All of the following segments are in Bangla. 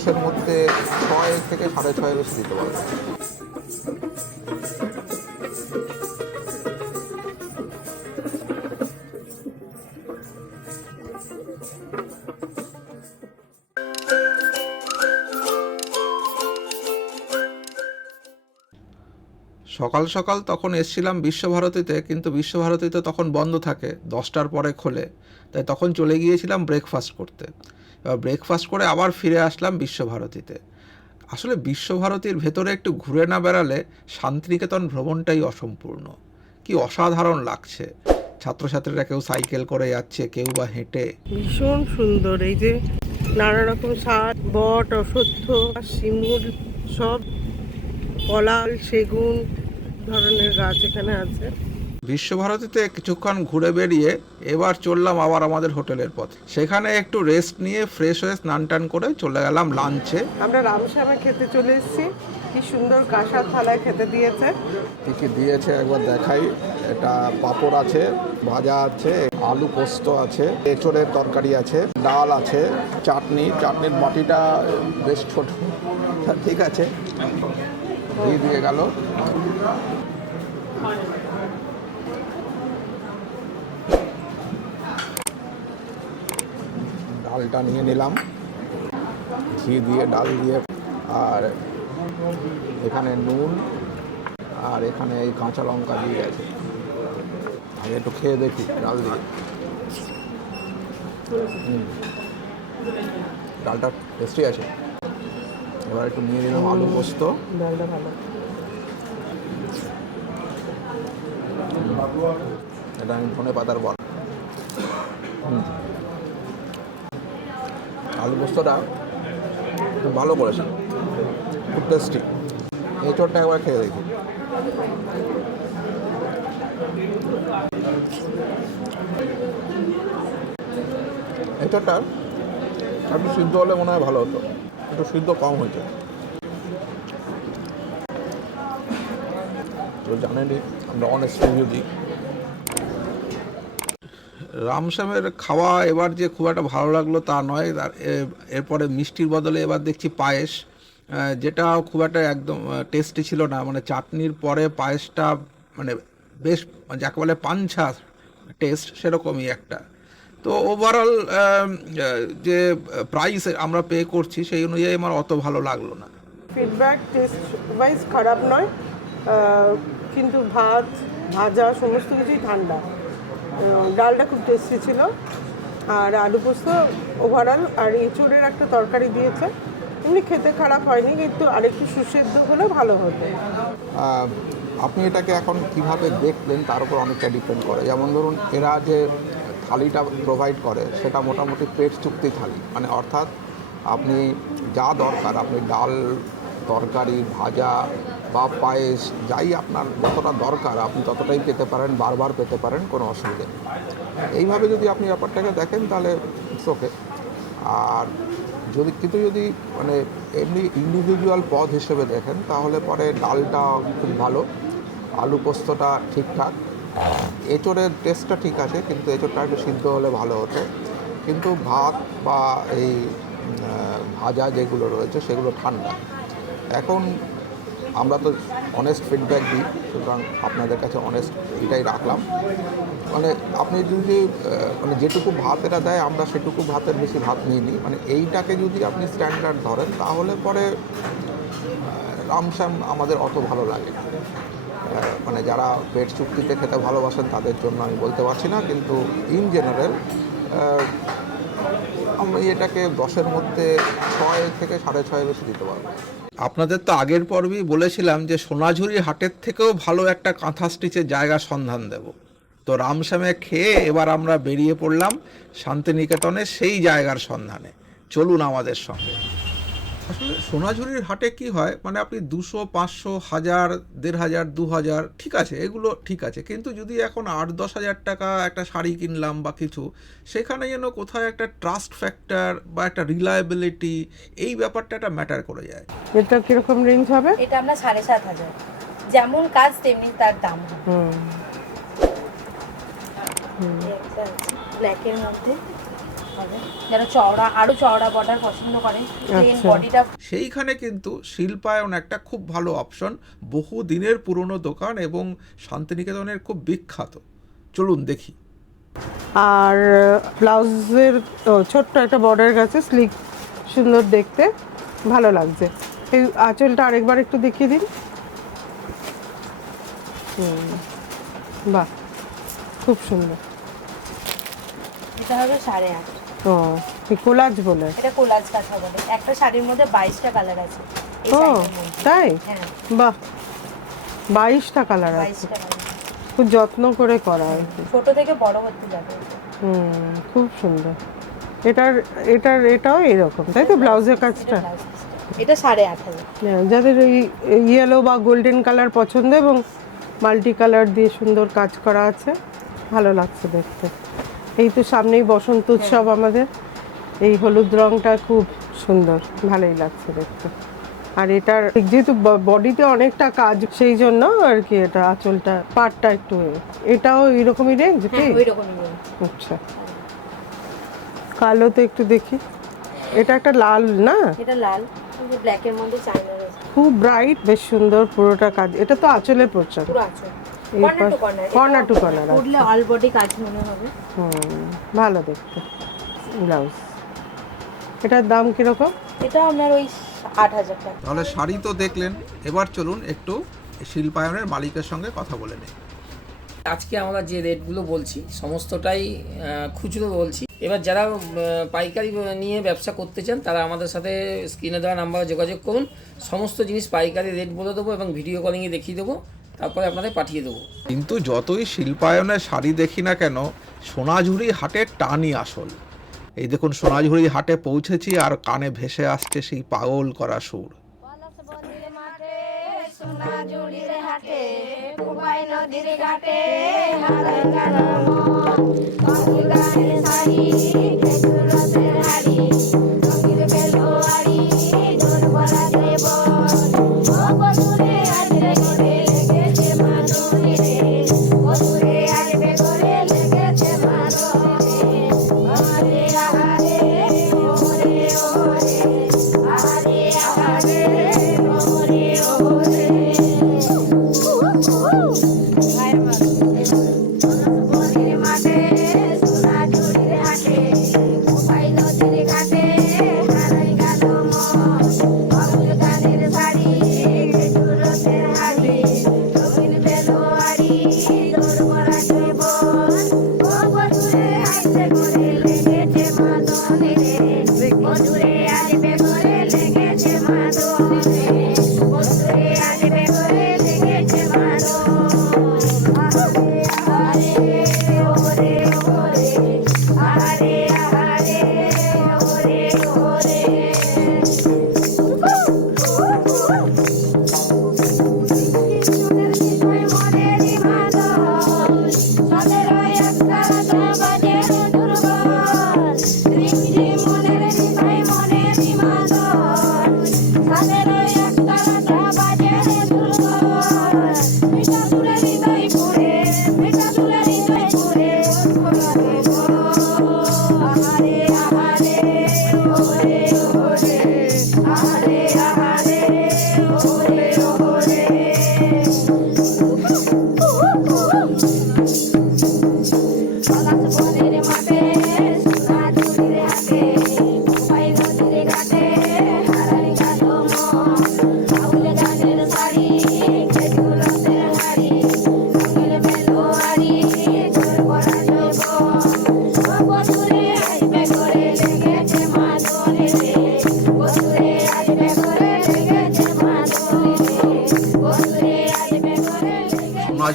দশের মধ্যে ছয় থেকে সাড়ে ছয় বেশি দিতে পারব। সকাল সকাল তখন এসছিলাম বিশ্বভারতীতে, কিন্তু বিশ্বভারতীতে তখন বন্ধ থাকে, দশটার পরে খোলে তাই তখন চলে গিয়েছিলাম ব্রেকফাস্ট করতে ব্রেকফাস্ট করে আবার ফিরে আসলাম বিশ্বভারতীতে। আসলে বিশ্বভারতীর ভেতরে একটু ঘুরে না বেড়ালে শান্তিনিকেতন ভ্রমণটাই অসম্পূর্ণ। কি অসাধারণ লাগছে। ছাত্রছাত্রীরা কেউ সাইকেল করে যাচ্ছে, কেউ বা হেঁটে। ভীষণ সুন্দর, এই যে নানা রকম শাক বট, অশ্বত্থ, শিমুল, সব কলাল, সেগুন ধরনের গাছ এখানে আছে। বিশ্বভারতীতে কিছুক্ষণ ঘুরে বেরিয়ে এবার চললাম আবার আমাদের হোটেলের পথে। সেখানে একটু রেস্ট নিয়ে ফ্রেশ হয়ে স্নান টান করে চলে গেলাম লাঞ্চে আমরা রামশ্যামে খেতে চলে এসেছি। কি সুন্দর কাঁসার থালায় খেতে দিয়েছে। কী কী দিয়েছে একবার দেখাই। এটা পাঁপড় আছে ভাজা আছে আলু পোস্ত আছে এঁচড়ের তরকারি আছে ডাল আছে চাটনি। চাটনির বাটিটা বেশ ছোট। ঠিক আছে। দিয়ে দিয়ে গেল। ডালটা নিয়ে নিলাম। ঘি দিয়ে ডাল দিয়ে আর এখানে নুন আর এখানে এই কাঁচা লঙ্কা দিয়ে আছে আমি একটু খেয়ে দেখি ডাল দিয়ে। ডালটা টেস্টি আছে। এবার একটু নিয়ে নিলাম আলু পোস্ত। ডালটা ভালো। এটা আমি ধনে পাতার বল। হুম। আলু পোস্তটা খুব ভালো করেছে। খুব টেস্টি এই চোরটা একবার খেয়ে দেখি। এই চোরটা একটু সিদ্ধ হলে মনে হয় ভালো হতো। একটু সিদ্ধ কম হয়েছে। তো জানেনই, আমরা অনেক রিভিউ দিই। রামশ্যামের খাওয়া এবার যে খুব একটা ভালো লাগল তা নয়। এরপরে মিষ্টির বদলে এবার দেখছি পায়েস যেটা খুব একটা একদম টেস্টি ছিল না। মানে চাটনির পরে পায়েসটা মানে বেশ, যাকে বলে পাঞ্ছা টেস্ট সেরকমই একটা। তো ওভারঅল যে প্রাইস আমরা পে করছি সেই অনুযায়ী আমার অত ভালো লাগল না। ফিডব্যাক টেস্ট ওয়াইজ খারাপ নয়। কিন্তু ভাত, ভাজা, সমস্ত কিছুই ঠান্ডা। ডালটা খুব টেস্টি ছিল। আর আলু পোস্ত ওভারঅল আর এঁচুড়ের একটা তরকারি দিয়েছে। এমনি খেতে খারাপ হয়নি, কিন্তু আরেকটু সুসেদ্ধ হলে ভালো হতো। আপনি এটাকে এখন কীভাবে দেখলেন? তার উপর অনেকটা ডিপেন্ড করে। যেমন ধরুন, এরা যে থালিটা প্রোভাইড করে, সেটা মোটামুটি পেট চুক্তি থালি। মানে অর্থাৎ আপনি যা দরকার, আপনি ডাল তরকারি, ভাজা বা পায়েস, যাই আপনার যতটা দরকার, আপনি ততটাই পেতে পারেন, বারবার পেতে পারেন, কোনো অসুবিধে নেই। এইভাবে যদি আপনি ব্যাপারটাকে দেখেন, তাহলে ওকে আর যদি, কিন্তু যদি মানে এমনি ইন্ডিভিজুয়াল পদ হিসেবে দেখেন, তাহলে পরে ডালটা খুব ভালো, আলু পোস্তটা ঠিকঠাক। এঁচড়ের টেস্টটা ঠিক আছে, কিন্তু এঁচড়টা একটু সিদ্ধ হলে ভালো হতো। কিন্তু ভাত বা এই ভাজা যেগুলো রয়েছে, সেগুলো ঠান্ডা। এখন আমরা তো অনেস্ট ফিডব্যাক দিই, সুতরাং আপনাদের কাছে অনেস্ট এটাই রাখলাম। মানে আপনি যদি মানে যেটুকু ভাত এরা দেয়, আমরা সেটুকু ভাতের বেশি ভাত নিয়ে নিই মানে এইটাকে যদি আপনি স্ট্যান্ডার্ড ধরেন, তাহলে পরে রামশ্যাম আমাদের অত ভালো লাগে। মানে যারা পেট চুক্তিতে খেতে ভালোবাসেন, তাদের জন্য আমি বলতে পারছি না, কিন্তু ইন জেনারেল আমি এটাকে দশের মধ্যে ছয় থেকে সাড়ে ছয় বেশি দিতে পারব। আপনাদের তো আগের পর্বেই বলেছিলাম যে সোনাঝুরি হাটের থেকেও ভালো একটা কাঁথা স্টিচের জায়গা সন্ধান দেব। তো রামশ্যামে খেয়ে এবার আমরা বেরিয়ে পড়লাম শান্তিনিকেতনের সেই জায়গার সন্ধানে। চলুন আমাদের সঙ্গে। আসলে সোনাঝুরির হাটে কি হয়? মানে আপনি দুশো পাঁচশো হাজার দেড় হাজার দু হাজার ঠিক আছে এগুলো ঠিক আছে। কিন্তু যদি এখন আট দশ হাজার টাকা একটা শাড়ি কিনলাম বা কিছু সেখানে যেন কোথায় একটা ট্রাস্ট ফ্যাক্টর বা একটা রিলায়েবিলিটি এই ব্যাপারটা একটা ম্যাটার করে যায়। এটা কীরকম রেঞ্জ হবে? এটা আমরা সাড়ে সাত হাজার। যেমন কাজ তেমনি তার দাম হয় হুম। ব্ল্যাকের মধ্যে। পাবে যারা চওড়া আরও চওড়া বর্ডার পছন্দ করে প্লেন আচ্ছা। বডিটা সেইখানে কিন্তু শিল্পায়ন একটা খুব ভালো অপশন বহু দিনের পুরনো দোকান এবং শান্তিনিকেতনের খুব বিখ্যাত। চলুন দেখি। আর ব্লাউজের ছোট্ট একটা বর্ডার গেছে স্লিক সুন্দর দেখতে ভালো লাগছে। এই আঁচলটা আরেকবার একটু দেখিয়ে দিন। হুম, বাহ খুব সুন্দর। এটা হবে সাড়ে আট। ও এই কোলাজ বলে? এটা কোলাজ কাঁথা বলে। একটা শাড়ির মধ্যে বাইশটা কালার আছে। ও তাই? হ্যাঁ। বাহ। বাইশটা কালার আছে। খুব যত্ন করে করা আর কি। ছোট থেকে বড় হতে যাবে। হুম খুব সুন্দর। এটার এটার এটাও এরকম তাই তো? ব্লাউজের কাজটা। এটা সাড়ে আট হাজার। হ্যাঁ, যাদের ওই ইয়েলো বা গোল্ডেন কালার পছন্দ এবং মাল্টি কালার দিয়ে সুন্দর কাজ করা আছে ভালো লাগছে দেখতে। এই তো সামনেই বসন্ত উৎসব আমাদের। এই হলুদ রংটা খুব সুন্দর ভালোই লাগছে দেখতে। আর এটার যেহেতু বডিতে অনেকটা কাজ সেই জন্য আর কি এটা আঁচলটা পাটটা একটু। এটাও এরকমই রেঞ্জ কি? হ্যাঁ। আচ্ছা। কালো তো একটু দেখি। এটা একটা লাল না? এটা লাল ব্ল্যাকের মধ্যে চাইনা খুব ব্রাইট বেশ সুন্দর পুরোটা কাজ। এটা তো আঁচলে পোশাক পুরো এই কর্নার টু কর্নার। করলে অল বডি কাজ মনে হবে। হুম ভালো দেখতে। ব্লাউজ। এটার দাম কীরকম? এটা আপনার ওই আট হাজার টাকা। তাহলে শাড়ি তো দেখলেন এবার চলুন একটু শিল্পায়নের মালিকের সঙ্গে কথা বলে নিই। আজকে আমরা যে রেটগুলো বলছি সমস্তটাই খুচরো বলছি। এবার যারা পাইকারি নিয়ে ব্যবসা করতে চান তারা আমাদের সাথে স্ক্রিনে দেওয়া নাম্বারে যোগাযোগ করুন। সমস্ত জিনিস পাইকারি রেট বলে দেবো এবং ভিডিও কলিংয়ে দেখিয়ে দেবো। তারপরে আপনাদের পাঠিয়ে দেবো। কিন্তু যতই শিল্পায়নের শাড়ি দেখি না কেন সোনাঝুরি হাটের টানই আসল। এই দেখুন সোনাঝুরি হাটে পৌঁছেছি আর কানে ভেসে আসছে সেই পাগল করা সুর। সোনাঝুরির হাটে কুবাই নদীর ঘাটে হারাই কানা মন শাড়ি খেজুর রসের হাড়ি রঙির বেলোয়ারি ডোর close.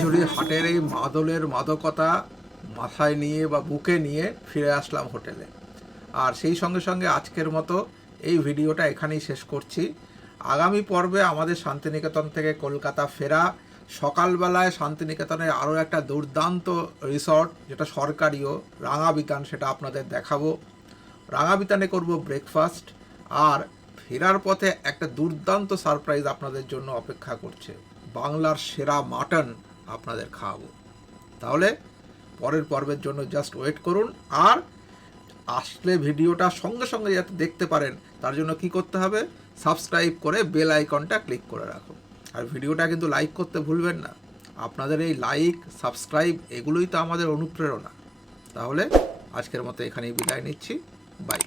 সোনাঝুরি হাটের এই মাদলের মাদকতা মাথায় নিয়ে বা বুকে নিয়ে ফিরে আসলাম হোটেলে। আর সেই সঙ্গে সঙ্গে আজকের মতো এই ভিডিওটা এখানেই শেষ করছি। আগামী পর্বে আমাদের শান্তিনিকেতন থেকে কলকাতা ফেরা, সকালবেলায় শান্তিনিকেতনের আরও একটা দুর্দান্ত রিসর্ট, যেটা সরকারিও, রাঙাবিতান, সেটা আপনাদের দেখাবো। রাঙাবিতানে করব ব্রেকফাস্ট আর ফেরার পথে একটা দুর্দান্ত সারপ্রাইজ আপনাদের জন্য অপেক্ষা করছে। বাংলার সেরা মাটন আপনাদের খাওয়াবো। তাহলে পরের পর্বের জন্য জাস্ট ওয়েট করুন আর আসলে ভিডিওটা সঙ্গে সঙ্গে যাতে দেখতে পারেন, তার জন্য কি করতে হবে? সাবস্ক্রাইব করে বেল আইকনটা ক্লিক করে রাখুন। আর ভিডিওটা কিন্তু লাইক করতে ভুলবেন না। আপনাদের এই লাইক সাবস্ক্রাইব এগুলোই তো আমাদের অনুপ্রেরণা। তাহলে আজকের মতো এখানেই বিদায় নিচ্ছি। বাই